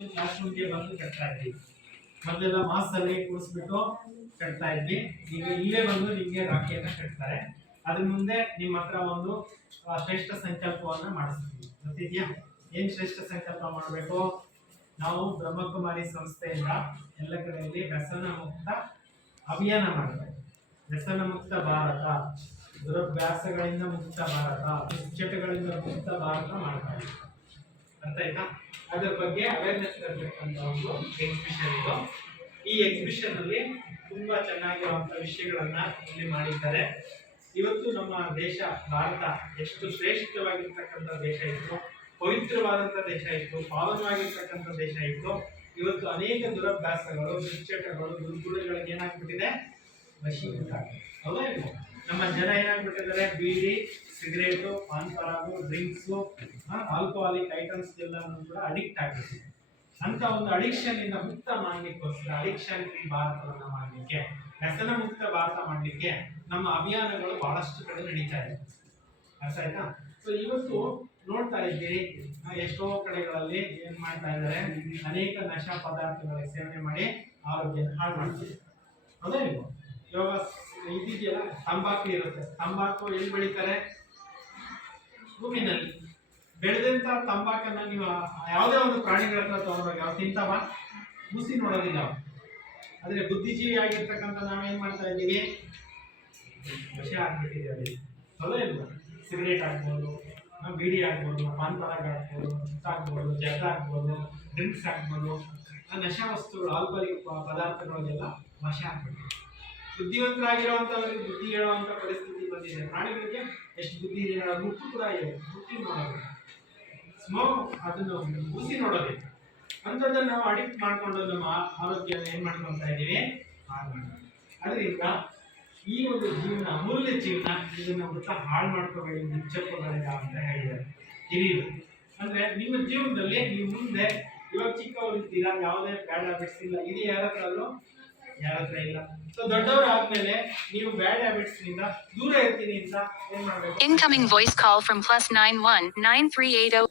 Class ರೂಮ್ಗೆ ಬಂದು ಕಟ್ತಾ ಇದ್ವಿ. ಮೊದಲೆಲ್ಲ ಮಾಸ್ ಅಲ್ಲಿ ಕೂರಿಸ್ಬಿಟ್ಟು ಕಟ್ತಾ ಇದ್ವಿ. ಈಗ ಇಲ್ಲೇ ಬಂದು ನಿಮ್ಗೆ ರಾಖಿಯನ್ನ ಕಟ್ತಾರೆ. ಅದ್ರ ಮುಂದೆ ನಿಮ್ಮ ಹತ್ರ ಒಂದು ಶ್ರೇಷ್ಠ ಸಂಕಲ್ಪವನ್ನ ಮಾಡಿಸ್ತೀವಿ. ಗೊತ್ತಿದ್ಯಾ? ಏನ್ ಶ್ರೇಷ್ಠ ಸಂಕಲ್ಪ ಮಾಡಬೇಕು? ನಾವು ಬ್ರಹ್ಮಕುಮಾರಿ ಸಂಸ್ಥೆಯಿಂದ ಎಲ್ಲ ಕಡೆಯಲ್ಲಿ ವ್ಯಸನ ಮುಕ್ತ ಅಭಿಯಾನ ಮಾಡಬೇಕು. ವ್ಯಸನ ಮುಕ್ತ ಭಾರತ, ದುರಭ್ಯಾಸಗಳಿಂದ ಮುಕ್ತ ಭಾರತ, ದುಶ್ಚಟಗಳಿಂದ ಮುಕ್ತ ಭಾರತ ಮಾಡ್ತಾ ಇದ್ದೀವಿ ಅದರ ಬಗ್ಗೆ ಅವೇರ್ನೆಸ್ ತರಬೇಕಂತ ಒಂದು ಎಕ್ಸಿಬಿಷನ್ ಇದು. ಈ ಎಕ್ಸಿಬಿಷನ್ ಅಲ್ಲಿ ತುಂಬಾ ಚೆನ್ನಾಗಿರುವಂತ ವಿಷಯಗಳನ್ನ ಇಲ್ಲಿ ಮಾಡಿದ್ದಾರೆ. ಇವತ್ತು ನಮ್ಮ ದೇಶ, ಭಾರತ ಎಷ್ಟು ಶ್ರೇಷ್ಠವಾಗಿರ್ತಕ್ಕಂಥ ದೇಶ ಇತ್ತು ಪವಿತ್ರವಾದಂಥ ದೇಶ ಇತ್ತು, ಪಾವನವಾಗಿರ್ತಕ್ಕಂಥ ದೇಶ ಇತ್ತು. ಇವತ್ತು ಅನೇಕ ದುರಭ್ಯಾಸಗಳು, ದುಶ್ಚಟಗಳು, ದುರ್ಗುಣಗಳಿಗೆ ಏನಾಗ್ಬಿಟ್ಟಿದೆ? ವಶೀಕೃತ ಹೌದಾ? ನಮ್ಮ ಜನ ಏನಾಗ್ಬಿಟ್ಟಿದ್ದಾರೆ bidi, cigarette paan Parag drinks alcoholic items ಎಲ್ಲ ಕೂಡ ಅಡಿಕ್ಟ್ ಆಗಿರ್ತೀವಿ ಅಂತ ಒಂದು ಅಡಿಕ್ಷನ್ ಇಂದ ಮುಕ್ತ ಮಾಡಲಿಕ್ಕೋಸ್ಕರ, ಅಡಿಕ್ಷನ್ ಫ್ರೀ ಭಾರತವನ್ನ ಮಾಡಲಿಕ್ಕೆ, ವ್ಯಸನ ಮುಕ್ತ ಭಾರತ ಮಾಡಲಿಕ್ಕೆ ನಮ್ಮ ಅಭಿಯಾನಗಳು ಬಹಳಷ್ಟು ಕಡೆ ನಡೀತಾ ಇದೆ. ಅರ್ಥ ಆಯ್ತಾ ಸೊ ಇವತ್ತು ನೋಡ್ತಾ ಇದ್ದೀರಿ ಎಷ್ಟೋ ಕಡೆಗಳಲ್ಲಿ ಏನ್ ಮಾಡ್ತಾ ಇದ್ದಾರೆ? ಅನೇಕ ನಶಾ ಪದಾರ್ಥಗಳ ಸೇವನೆ ಮಾಡಿ ಆರೋಗ್ಯ ಹಾಳು ಮಾಡ್ತೀವಿ ಅದೇ ಇವಾಗ ಇದಿದೆಯಲ್ಲ ತಂಬಾಕು ಇರುತ್ತೆ. ತಂಬಾಕು ಎಲ್ಲಿ ಬೆಳೀತಾರೆ? ಭೂಮಿನಲ್ಲಿ. ಬೆಳೆದಂತ ತಂಬಾಕನ್ನ ನೀವು ಯಾವುದೇ ಒಂದು ಪ್ರಾಣಿಗಳ ಹತ್ರ ತಗೊಂಡೋಗಿ ಅವ್ರು ತಿಂತಾವ? ಮುಸಿ ನೋಡೋದಿಲ್ಲ ನಾವು ಆದ್ರೆ ಬುದ್ಧಿಜೀವಿ ಆಗಿರ್ತಕ್ಕಂಥ ನಾವೇನ್ ಮಾಡ್ತಾ ಇದ್ದೀವಿ? ವಿಷ ಅಲ್ಲಿ. ಚಲೋ ಇಲ್ಲ ಸಿಗರೇಟ್ ಆಗ್ಬೋದು ನಾವು ಬೀಡಿ ಆಗ್ಬೋದು ಪಾನ್ ಆಗ್ಬೋದು ಆಗ್ಬೋದು ಜಗ ಆಗ್ಬೋದು, ಡ್ರಿಂಕ್ಸ್ ಆಗ್ಬೋದು, ಆ ನಶಾ ವಸ್ತುಗಳು ಆಲ್ಕೋಹಾಲಿಕ್ ಪದಾರ್ಥಗಳಿಗೆಲ್ಲ ವಶ ಆಗ್ಬಿಟ್ಟಿದೆ. ಬುದ್ಧಿವಂತರಾಗಿರುವಂತವರಿಗೆ ಬುದ್ಧಿ ಹೇಳುವಂತ ಪರಿಸ್ಥಿತಿ ಬಂದಿದೆ. ಪ್ರಾಣಿಗಳಿಗೆ ಎಷ್ಟು ಬುದ್ಧಿ ಇದೆ ಮುಟ್ಟು ಕೂಡ ಇದೆ. ಬುದ್ಧಿ ನೋಡೋದು. ಸ್ಮೋಕ್ ಅದನ್ನು ಊಸಿ ನೋಡೋದಿಲ್ಲ ಅಂಥದ್ದನ್ನು ನಾವು ಅಡಿಕ್ಟ್ ಮಾಡ್ಕೊಂಡು ನಮ್ಮ ಆರೋಗ್ಯನ ಏನ್ ಮಾಡ್ಕೊಂತ ಇದ್ದೀವಿ. ಅದರಿಂದ ಈ ಒಂದು ಜೀವನ ಅಮೂಲ್ಯ ಜೀವನ, ಇದನ್ನ ಮೃತ ಹಾಳು ಮಾಡ್ಕೋಬೇಡಿ ಮುಚ್ಚಕ್ಕೋಬೇಡ ಅಂತ ಹೇಳಿದ್ದಾರೆ. ಹಿರಿಯರು. ಅಂದ್ರೆ ನಿಮ್ಮ ಜೀವನದಲ್ಲಿ ನೀವು ಮುಂದೆ, ಇವಾಗ ಚಿಕ್ಕವರು ಇರ್ತೀರಾ ಯಾವುದೇ ಬ್ಯಾಡ್ ಹ್ಯಾಬಿಟ್ಸ್ ಇಲ್ಲ. ಇದು ಯಾರ ಹತ್ರಲ್ಲೂ ಯಾರ ಹತ್ರ ಇಲ್ಲ ಸೊ ದೊಡ್ಡವರು ಆದ್ಮೇಲೆ ನೀವು ಬ್ಯಾಡ್ ಹ್ಯಾಬಿಟ್ಸ್ ನಿಂದ ದೂರ ಇರ್ತೀನಿ ಅಂತ ಏನ್ ಮಾಡ್ಬೇಕು Incoming voice call from plus nine one nine three eight oh.